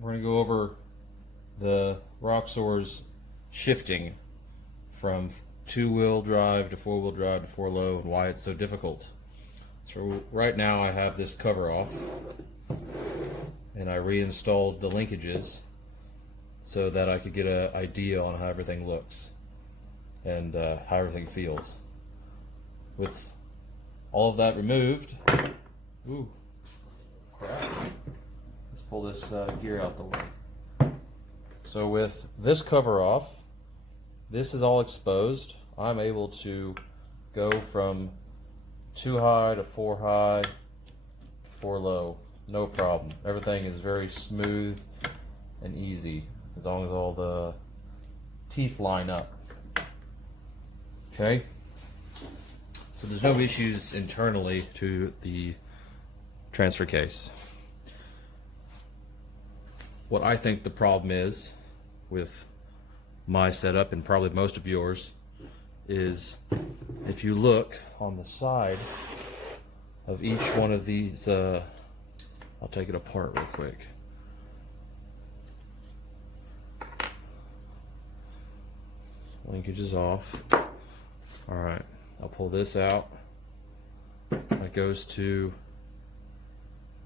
we're going to go over the Roxor's shifting from two-wheel drive to four-wheel drive to four-low and why it's so difficult. So right now I have this cover off and I reinstalled the linkages so that I could get an idea on how everything looks and how everything feels. With all of that removed, ooh, crap. Let's pull this gear out the way. So with this cover off, this is all exposed. I'm able to go from 2 high to 4 high, 4 low, no problem. Everything is very smooth and easy as long as all the teeth line up. Okay, so there's no issues internally to the transfer case. What I think the problem is with my setup, and probably most of yours, is if you look on the side of each one of these, I'll take it apart real quick. Linkage is off. Alright, I'll pull this out. That goes to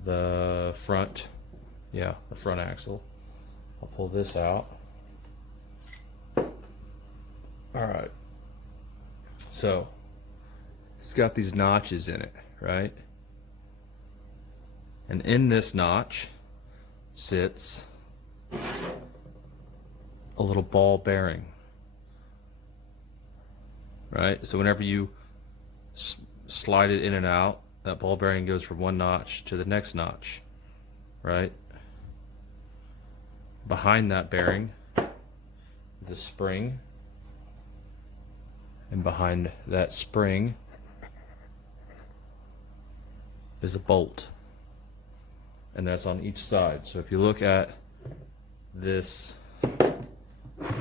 the front, the front axle. I'll pull this out. Alright, so it's got these notches in it, right? And in this notch sits a little ball bearing, right? So whenever you slide it in and out, that ball bearing goes from one notch to the next notch, right? Behind that bearing is a spring, and behind that spring is a bolt, and that's on each side. So if you look at this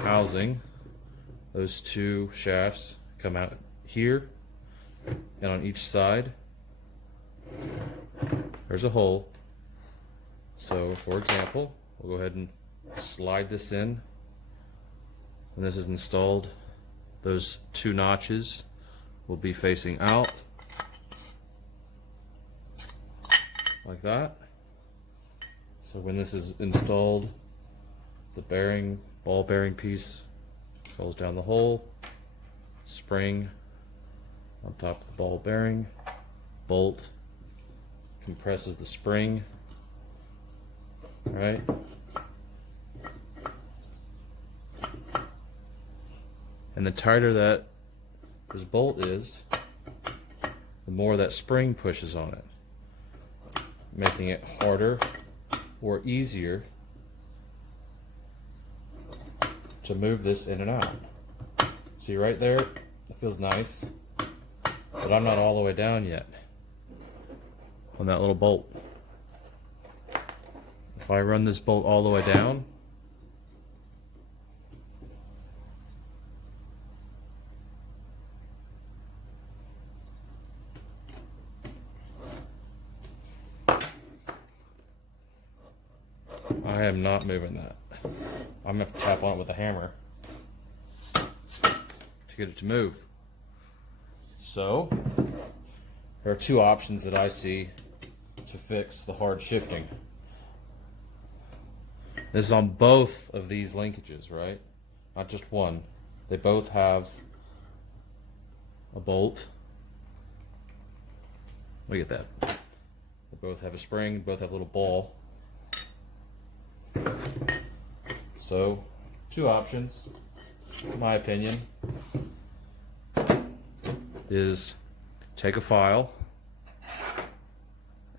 housing, those two shafts come out here, and on each side there's a hole. So for example, we'll go ahead and slide this in. When this is installed, those two notches will be facing out like that. So when this is installed, the bearing, ball bearing piece falls down the hole, spring on top of the ball bearing, bolt compresses the spring, right? And the tighter that this bolt is, the more that spring pushes on it, making it harder or easier to move this in and out. See right there, it feels nice, but I'm not all the way down yet on that little bolt. If I run this bolt all the way down, I am not moving that. I'm gonna have to tap on it with a hammer to get it to move. So there are two options that I see to fix the hard shifting. This is on both of these linkages, right? Not just one. They both have a bolt. Look at that. They both have a spring, both have a little ball. So, two options, in my opinion, is take a file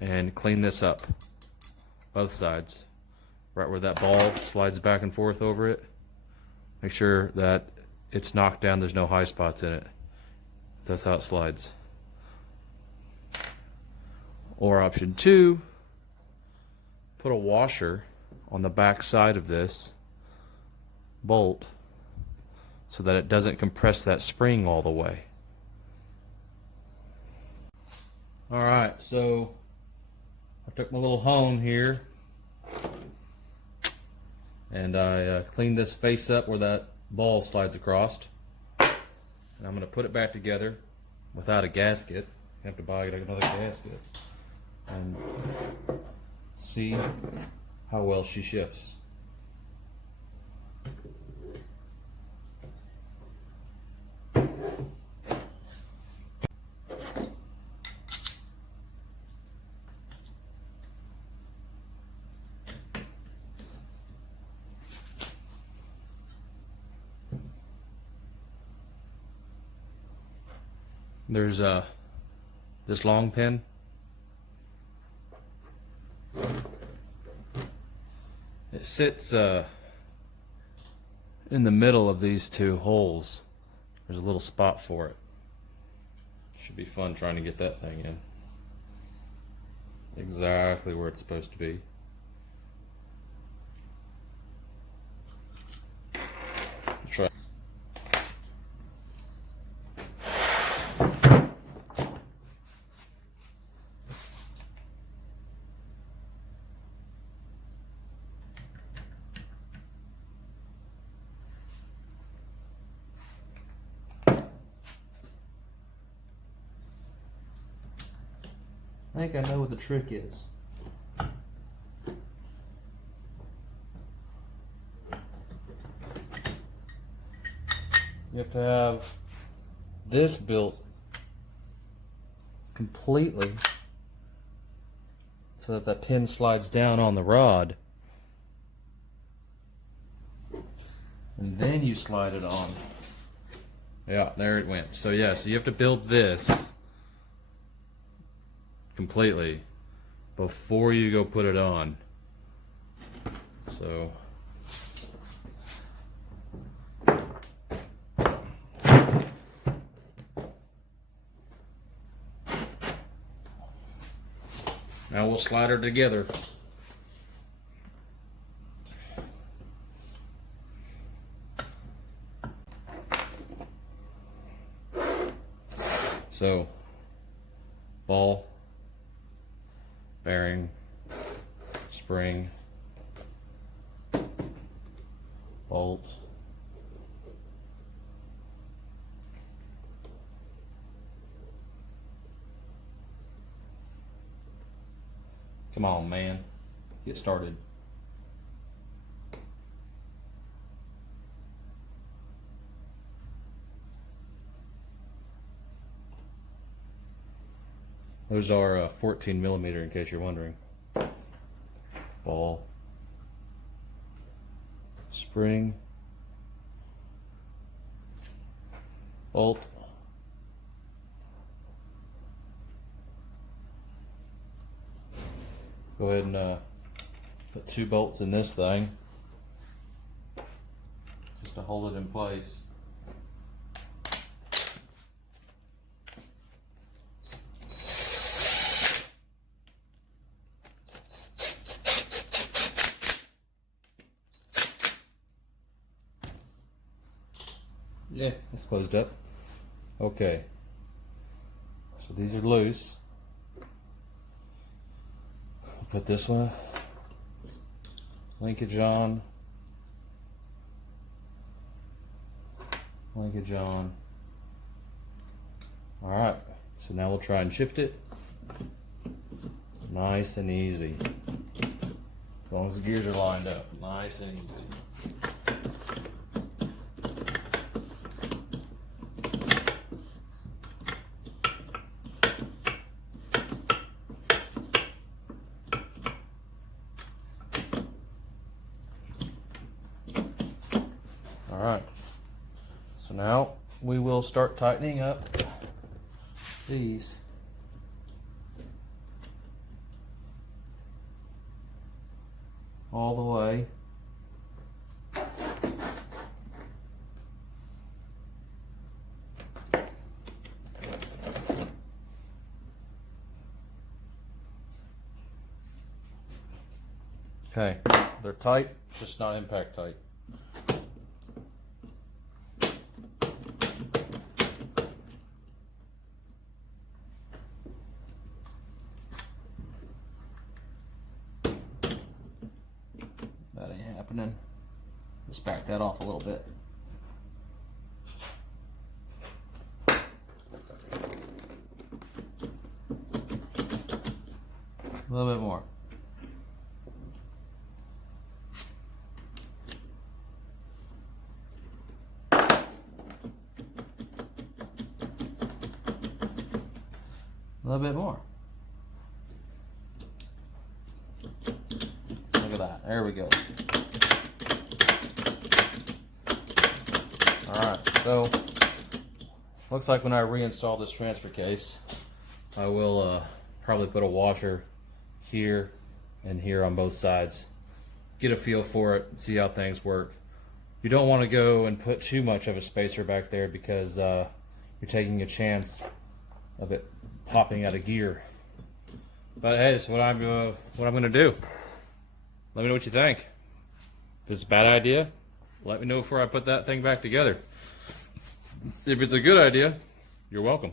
and clean this up, both sides, right where that ball slides back and forth over it. Make sure that it's knocked down, there's no high spots in it. So that's how it slides. Or option two, put a washer on the back side of this bolt so that it doesn't compress that spring all the way. Alright, so I took my little hone here and I cleaned this face up where that ball slides across, and I'm going to put it back together without a gasket. You have to buy another gasket and see how well she shifts. There's this long pin. It sits in the middle of these two holes. There's a little spot for it. Should be fun trying to get that thing in. Exactly where it's supposed to be. Try. I think I know what the trick is. You have to have this built completely so that pin slides down on the rod, and then you slide it on. Yeah, there it went. So yeah, so you have to build this completely before you go put it on. So now we'll slide her together. So ball, bearing, spring, bolt, come on, man, get started. Those are 14 millimeter, in case you're wondering. Ball, spring, bolt, go ahead and put 2 bolts in this thing just to hold it in place. Yeah, it's closed up. Okay, so these are loose. I'll put this one, linkage on, linkage on. All right, so now we'll try and shift it. Nice and easy. As long as the gears are lined up, nice and easy. Alright, so now we will start tightening up these. All the way. Okay, they're tight, just not impact tight. That ain't happening. Let's back that off a little bit. A little bit more. A little bit more. Look at that. There we go. Alright, so looks like when I reinstall this transfer case, I will probably put a washer here and here on both sides. Get a feel for it, see how things work. You don't want to go and put too much of a spacer back there because you're taking a chance of it popping out of gear. But hey, this is what I'm going to do. Let me know what you think. If it's a bad idea, let me know before I put that thing back together. If it's a good idea, you're welcome.